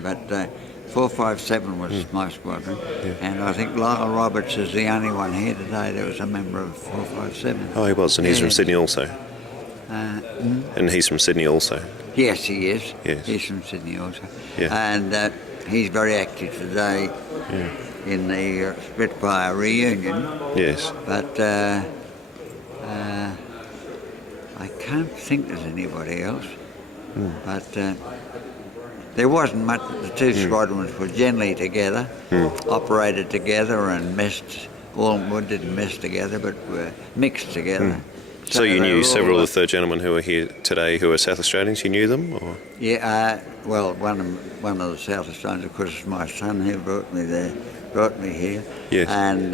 But 457 was my squadron, and I think Lyle Roberts is the only one here today that was a member of 457. Oh, he was, and he's from Sydney also. And he's from Sydney also. Yes, he is. Yes. He's from Sydney also. Yeah. And he's very active today in the Spitfire reunion. Yes. But I can't think there's anybody else. But there wasn't much. The two squadrons were generally together, operated together and messed. All didn't mess together, but were mixed together. So you knew several of the third gentlemen who are here today who are South Australians? You knew them? Or? Yeah, well, one of the South Australians, of course, is my son who brought me here. Yes. And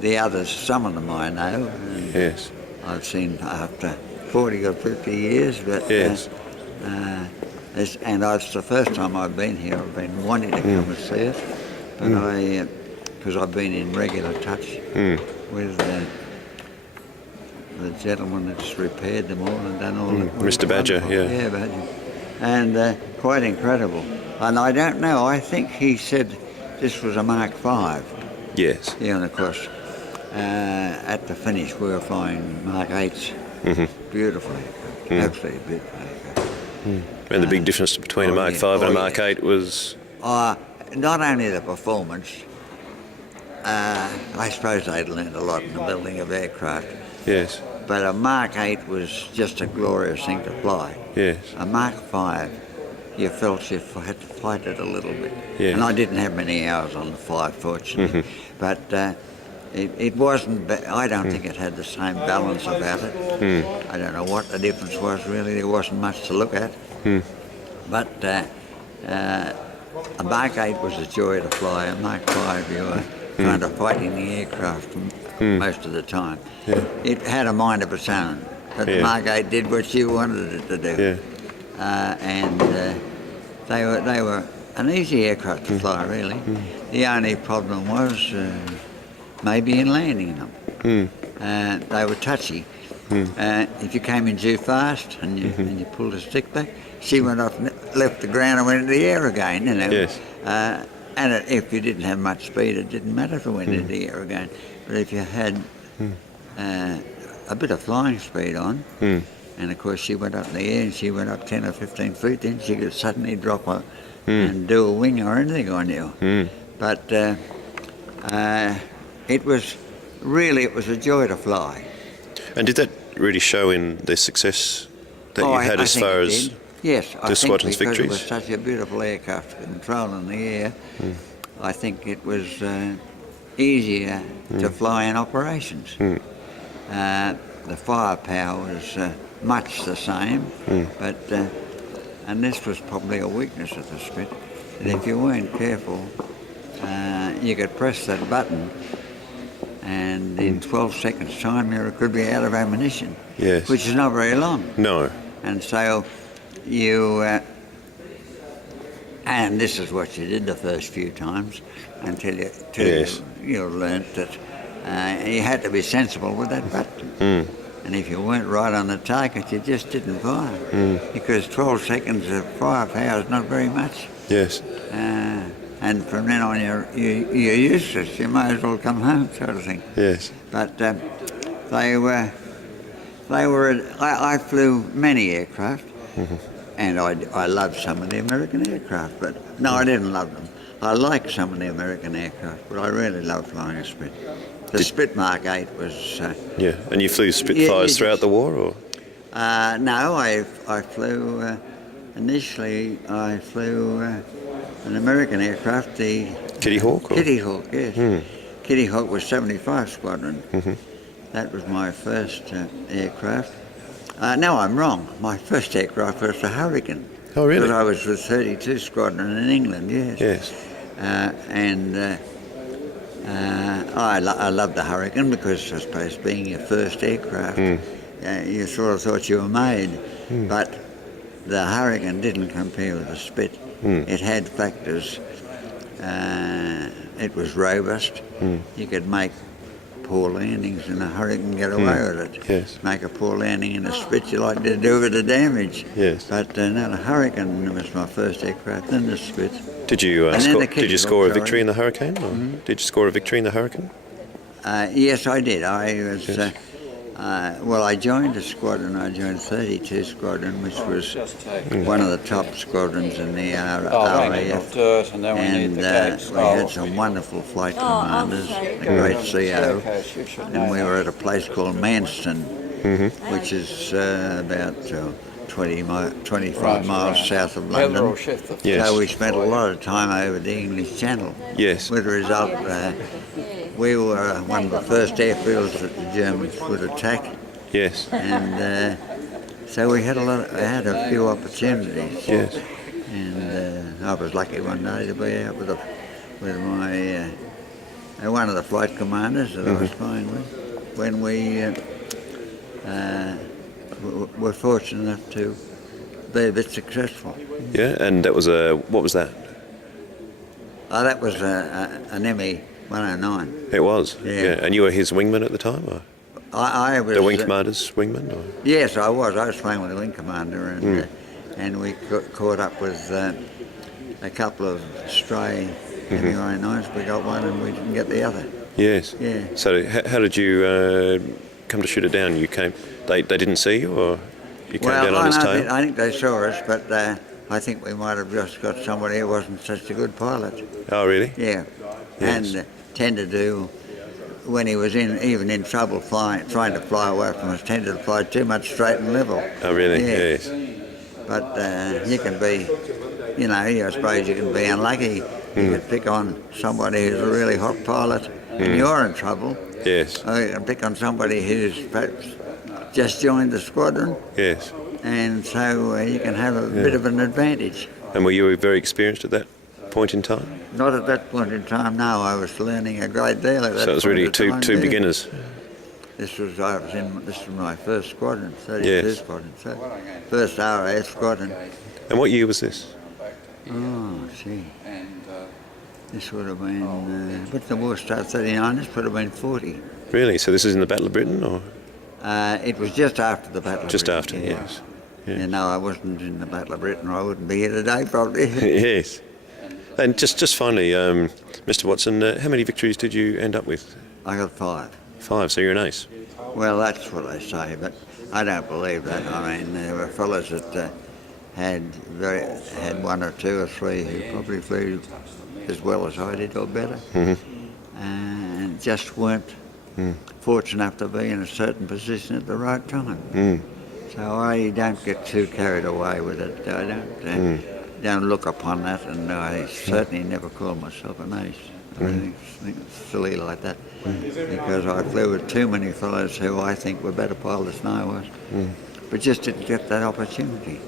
the others, some of them I know. Yes. I've seen after 40 or 50 years, but yes. And it's the first time I've been here. I've been wanting to come and see it, but because I've been in regular touch with the gentleman that's repaired them all and done all that. Mr. Badger, Yeah, Badger. And quite incredible. And I don't know, I think he said this was a Mark V. Yes. Yeah, and of course, at the finish we were flying Mark 8s. Beautifully, absolutely beautiful. And the big difference between a Mark V and a Mark 8 was? Not only the performance, I suppose they'd learned a lot in the building of aircraft. Yes. But a Mark 8 was just a glorious thing to fly. Yes. A Mark 5, you felt you had to fight it a little bit. Yes. And I didn't have many hours on the 5, fortunately. But it wasn't, I don't think it had the same balance about it. I don't know what the difference was really, there wasn't much to look at. But a Mark 8 was a joy to fly. A Mark 5 you were kind of fighting the aircraft most of the time. Yeah. It had a mind of its own, but the Mark 8 did what you wanted it to do. Yeah. And they were an easy aircraft to fly really. The only problem was maybe in landing them. They were touchy. If you came in too fast and you pulled a stick back, she went off, left the ground and went into the air again, you know. Yes. And if you didn't have much speed, it didn't matter if it went into the air again. But if you had a bit of flying speed on, and of course she went up in the air and she went up 10 or 15 feet, then she could suddenly drop and do a wing or anything on you. But it was a joy to fly. And did that really show in the success that you had as far as the squadron's victories? It was such a beautiful aircraft to control in the air. I think it was easier to fly in operations. The firepower was much the same, but and this was probably a weakness of the Spit. That if you weren't careful, you could press that button, and in 12 seconds' time you could be out of ammunition. Yes. Which is not very long. No. And so you, and this is what you did the first few times until you learnt that you had to be sensible with that button. And if you weren't right on the target, you just didn't fire. Because 12 seconds of firepower is not very much. Yes. And from then on you're useless, you might as well come home, sort of thing. Yes. But I flew many aircraft, and I loved some of the American aircraft, but no, I didn't love them. I liked some of the American aircraft, but I really loved flying a Spit. The Spit Mark 8 was... yeah, and you flew Spitfires throughout the war, or...? No, I flew... initially, I flew an American aircraft, the... Kitty Hawk? Or? Kitty Hawk, yes. Kitty Hawk was 75 Squadron. That was my first aircraft. No, I'm wrong. My first aircraft was the Hurricane. Oh, really? Because I was with 32 Squadron in England, yes. Yes. I loved the Hurricane because I suppose being your first aircraft, you sort of thought you were made. But the Hurricane didn't compare with the Spit. It had factors. It was robust. You could make poor landings in a hurricane, get away with it. Yes. Make a poor landing in a spit, you like to do it a damage. Yes. But not a Hurricane was my first aircraft in the spit. Did you score a victory in the Hurricane? Or did you score a victory in the Hurricane? Yes, I did. I was. Yes. Well, I joined a squadron. I joined 32 Squadron, which was one of the top squadrons in the RAF. And we had some wonderful flight commanders, the great CO, and we were at a place called Manston, which is about 25 miles south of London. Yes. So we spent a lot of time over the English Channel. Yes. With the result, we were one of the first airfields that the Germans would attack. Yes. And so we had a few opportunities. Yes. And I was lucky one day to be out with my one of the flight commanders that I was flying with when we were fortunate enough to be a bit successful. Yeah, and that was what was that? Oh, that was an ME 109. It was? Yeah. And you were his wingman at the time? Or? I was... The wing commander's wingman? Or? Yes, I was. I was flying with the wing commander, and we caught up with a couple of stray ME 109s. We got one and we didn't get the other. Yes. Yeah. So how did you come to shoot it down? You came... They didn't see you, or you came down on his tail? I think they saw us, but I think we might have just got somebody who wasn't such a good pilot. Oh, really? Yeah. Yes. And tended to, when he was even in trouble trying to fly away from us, tended to fly too much straight and level. Oh, really? Yeah. Yes. But you can be, I suppose you can be unlucky. You could pick on somebody who's a really hot pilot and you're in trouble. Yes. Or you can pick on somebody who's perhaps just joined the squadron. Yes. And so you can have a bit of an advantage. And were you very experienced at that point in time? Not at that point in time, no. I was learning a great deal at that point. So it was really two beginners. This was my first squadron, 32 Squadron, so first RAF squadron. And what year was this? Oh, gee. This would have been, but the war started 39, this would have been 40. Really? So this is in the Battle of Britain, or? It was just after the Battle of Britain. Just after, yes. Yeah, no, I wasn't in the Battle of Britain, or I wouldn't be here today, probably. Yes. And just finally, Mr. Watson, how many victories did you end up with? I got 5. 5, so you're an ace. Well, that's what they say, but I don't believe that. I mean, there were fellas that had one or two or three who probably flew as well as I did or better, and just weren't fortunate enough to be in a certain position at the right time. So I don't get too carried away with it. I don't look upon that, and I certainly never call myself an ace. I think it's silly like that, because I flew with too many fellows who I think were better pilots than I was, but just didn't get that opportunity.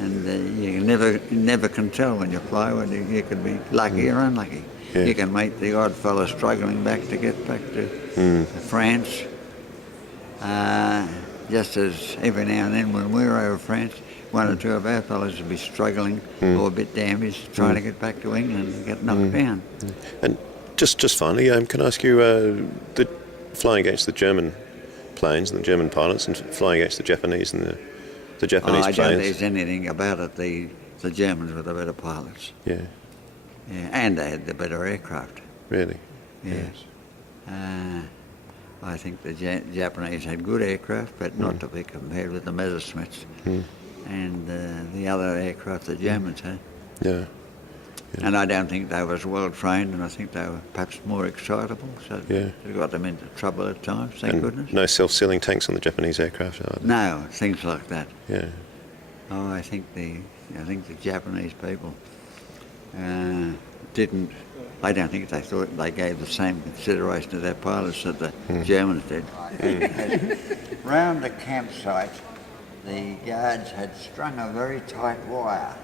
And you never can tell when you fly whether you can be lucky or unlucky. Yeah. You can meet the odd fellow struggling to get back to France. Just as every now and then when we were over France, one or two of our fellows would be struggling or a bit damaged, trying to get back to England and get knocked down. And just finally, can I ask you, flying against the German planes and the German pilots, and flying against the Japanese and the Japanese planes? I don't think there's anything about it. The Germans were the better pilots. Yeah. Yeah, and they had the better aircraft. Really? Yes. I think the Japanese had good aircraft, but not to be compared with the Messerschmitts and the other aircraft the Germans had. Yeah. And I don't think they were as well trained, and I think they were perhaps more excitable, so it got them into trouble at times, thank goodness. No self-sealing tanks on the Japanese aircraft, are there? No, things like that. Yeah. Oh, I think the Japanese people didn't. I don't think they thought they gave the same consideration to their pilots that the Germans did. Round the campsite, the guards had strung a very tight wire,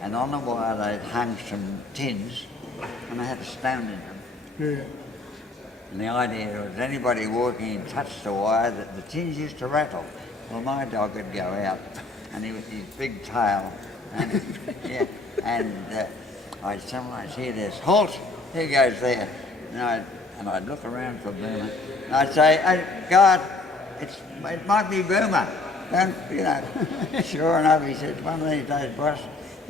and on the wire they'd hung some tins, and they had a stone in them. And the idea was anybody walking and touched the wire, that the tins used to rattle. Well, my dog would go out, and he with his big tail, and I'd sometimes hear this, "Halt! Who goes there?" And I'd and I'd look around for Boomer. And I'd say, "Hey, God, it might be Boomer." Don't, you know. Sure enough, he said, "One of these days, boss,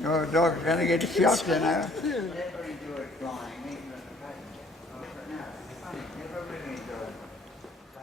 your dog's going to get shot, you know." Never enjoyed flying, even at the pageant. Never really enjoyed it. So,